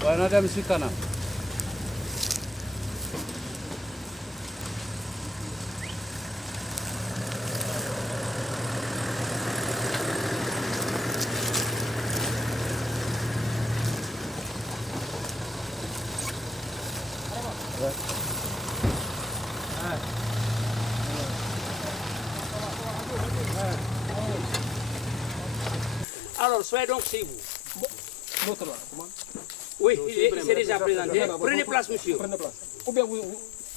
Buona da msikana. Alors, soyez donc chez vous. L'autre là, comment? Oui, c'est déjà présenté. Prenez place, monsieur. Prenez place. Ou bien vous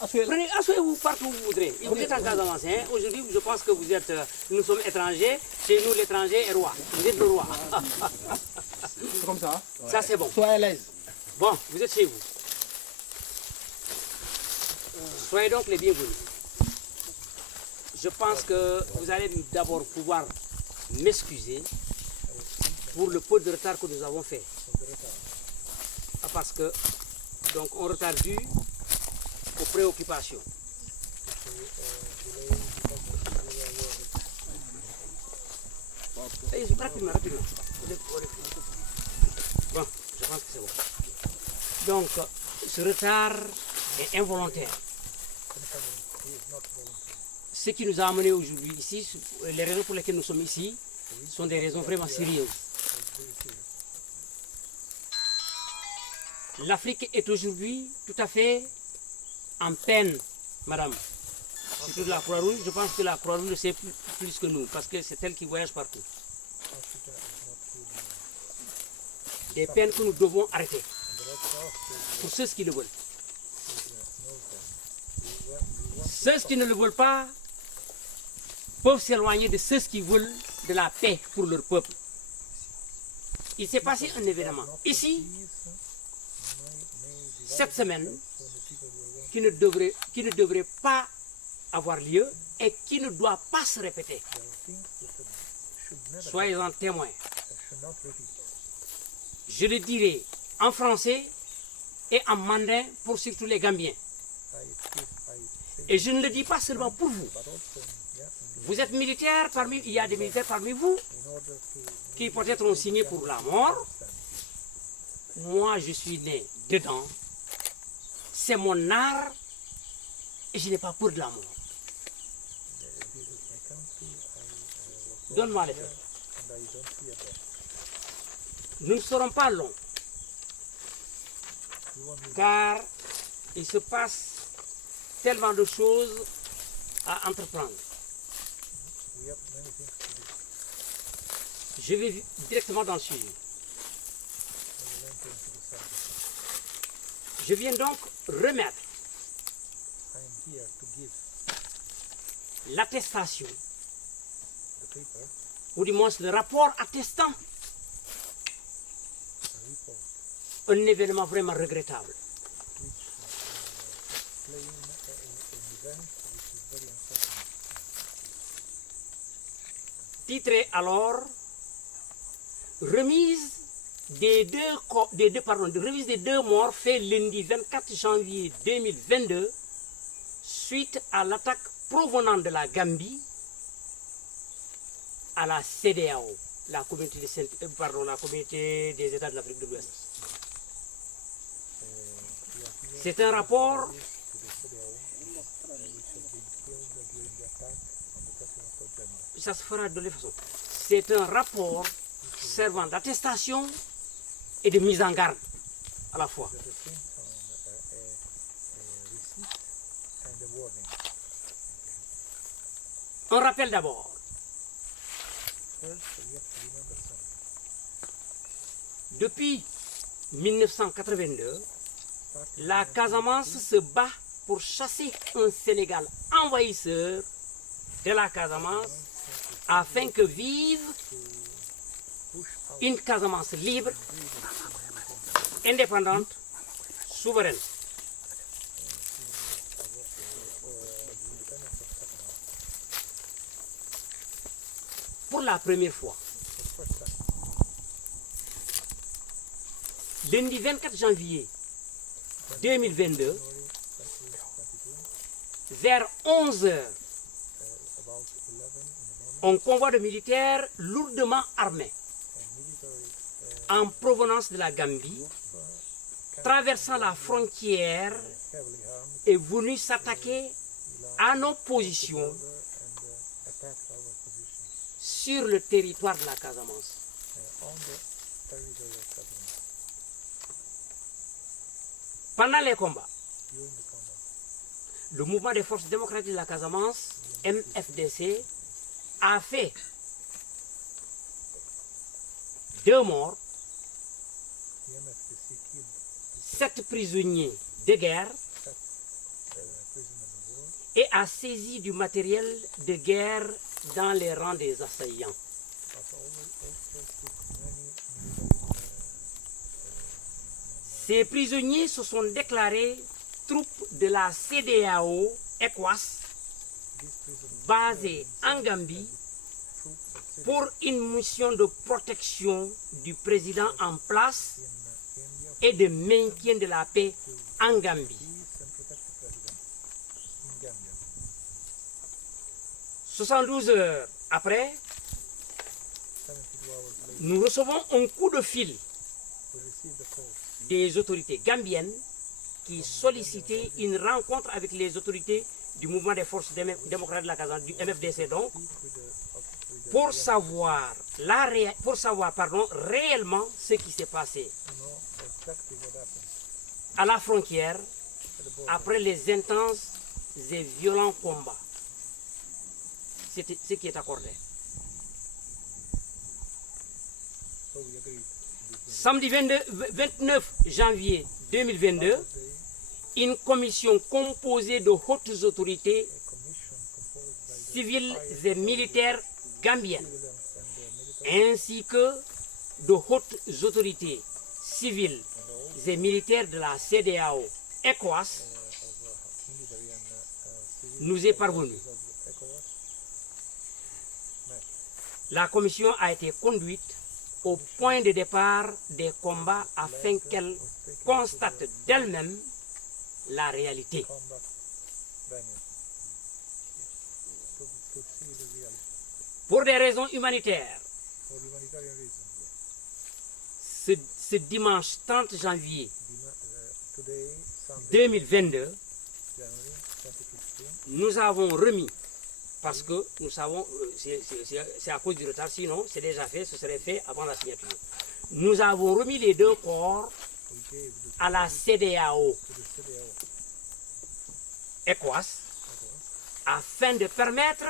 asseyez. Prenez, asseyez-vous partout où vous voudrez. Vous êtes en Casamance. Hein? Aujourd'hui, je pense que vous êtes, nous sommes étrangers. Chez nous, l'étranger est roi. Vous êtes le roi. C'est comme ça. Ça, c'est bon. Soyez à l'aise. Bon, vous êtes chez vous. Soyez donc les bienvenus. Je pense que vous allez d'abord pouvoir m'excuser pour le peu de retard que nous avons fait. Parce que, donc, on retard dû aux préoccupations. Allez, rapidement, rapidement. Bon, je pense que c'est bon. Donc, ce retard est involontaire. Ce qui nous a amenés aujourd'hui ici, les raisons pour lesquelles nous sommes ici, sont des raisons vraiment sérieuses. L'Afrique est aujourd'hui tout à fait en peine, madame. Surtout la Croix-Rouge, je pense que la Croix-Rouge le sait plus que nous, parce que c'est elle qui voyage partout. Des peines que nous devons arrêter, pour ceux qui le veulent. Ceux qui ne le veulent pas peuvent s'éloigner de ceux qui veulent de la paix pour leur peuple. Il s'est passé un événement ici, cette semaine, qui ne devrait pas avoir lieu et qui ne doit pas se répéter. Soyez-en témoins. Je le dirai en français et en mandin pour surtout les Gambiens. Et je ne le dis pas seulement pour vous. Vous êtes militaires, il y a des militaires parmi vous qui peut-être ont signé pour la mort. Moi, je suis né dedans. C'est mon art et je n'ai pas peur de la mort. Donne-moi les faits. Nous ne serons pas longs, car il se passe tellement de choses à entreprendre. Je vais directement dans le sujet. Je viens donc remettre l'attestation, ou du moins le rapport attestant un événement vraiment regrettable. Titré alors remise des deux morts fait lundi 24 janvier 2022 suite à l'attaque provenant de la Gambie à la CEDEAO, la communauté des États de l'Afrique de l'Ouest. C'est un rapport ça se fera de deux façons. C'est un rapport servant d'attestation et de mise en garde à la fois. On rappelle d'abord. Depuis 1982, la Casamance se bat pour chasser un Sénégal envahisseur de la Casamance afin que vive une Casamance libre, indépendante, souveraine. Pour la première fois, lundi 24 janvier 2022, vers 11 heures, un convoi de militaires lourdement armés en provenance de la Gambie, traversant la frontière, est venu s'attaquer à nos positions sur le territoire de la Casamance. Pendant les combats, le mouvement des forces démocratiques de la Casamance, MFDC, a fait 2 morts, 7 prisonniers de guerre et a saisi du matériel de guerre dans les rangs des assaillants. Ces prisonniers se sont déclarés troupes de la CEDEAO ECOWAS basée en Gambie pour une mission de protection du président en place et de maintien de la paix en Gambie. 72 heures après, nous recevons un coup de fil des autorités gambiennes qui sollicitaient une rencontre avec les autorités du mouvement des forces démocratiques de la Casamance, du MFDC donc, pour savoir, réellement ce qui s'est passé à la frontière après les intenses et violents combats. C'est ce qui est accordé. Samedi 29 janvier 2022, une commission composée de hautes autorités civiles et militaires gambiennes, ainsi que de hautes autorités civiles et militaires de la CEDEAO ECOWAS, nous est parvenue. La commission a été conduite au point de départ des combats afin qu'elle constate d'elle-même la réalité. Pour des raisons humanitaires, ce dimanche 30 janvier 2022, nous avons remis, parce que nous savons, c'est à cause du retard, sinon c'est déjà fait, ce serait fait avant la signature. Nous avons remis les 2 corps à la CEDEAO ECOWAS afin de permettre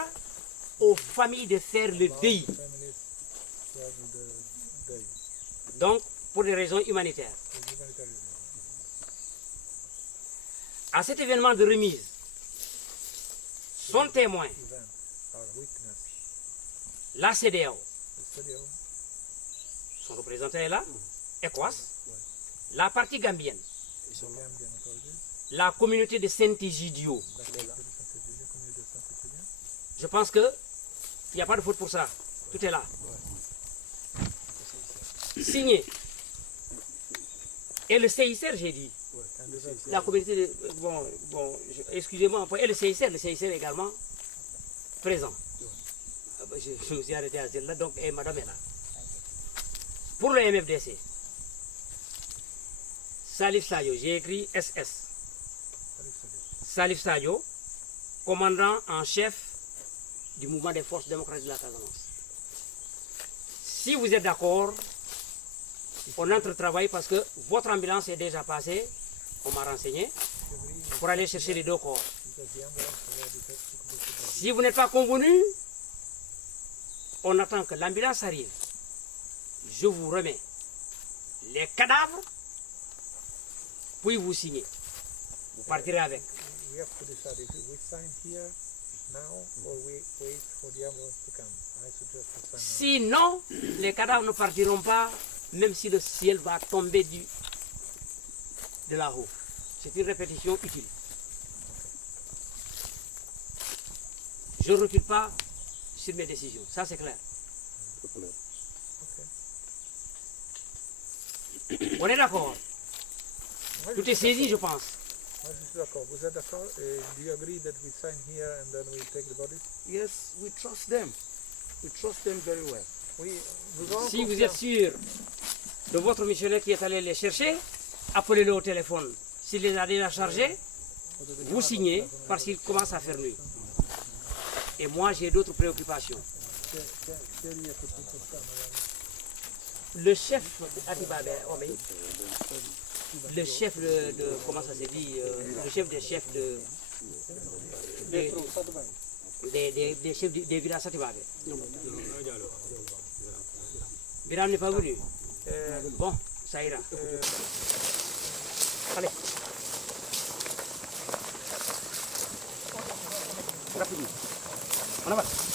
aux familles de faire le deuil. Donc, pour des raisons humanitaires. À cet événement de remise, sont témoins la CEDEAO, son représentant est là, ECOWAS, la partie gambienne, la communauté de Saint-Egidio. Je pense qu'il n'y a pas de faute pour ça, tout est là. Signé. Et le CICR, j'ai dit. La communauté de... excusez-moi, et le CICR également présent. Je me suis arrêté à celle-là, donc, et madame est là. Pour le MFDC, Salif Sadio, j'ai écrit SS. Salif Sadio, commandant en chef du mouvement des forces démocratiques de la Casamance. Si vous êtes d'accord, on entre-travaille parce que votre ambulance est déjà passée, on m'a renseigné, pour aller chercher les 2 corps. Si vous n'êtes pas convenu, on attend que l'ambulance arrive. Je vous remets les cadavres, puis vous signez. Vous partirez avec. Sinon, les cadavres ne partiront pas, même si le ciel va tomber de là-haut. C'est une répétition utile. Je ne recule pas sur mes décisions, ça c'est clair. On est d'accord. Tout est saisi, je pense. Moi, je suis d'accord. Vous êtes d'accord? Do you agree that we sign here and then we take the bodies? Yes, we trust them. We trust them very well. Oui, nous avons Si vous confiance. êtes sûr de votre missionnaire qui est allé les chercher, appelez-le au téléphone. S'il les a déjà chargés, vous signez parce qu'il commence à faire nuit. Et moi, j'ai d'autres préoccupations. Le chef, le chef de comment ça se dit, le chef des chefs des chefs des villages Satibabé. Biram n'est pas venu. Bon, ça ira. Allez. Rapidement. On avance.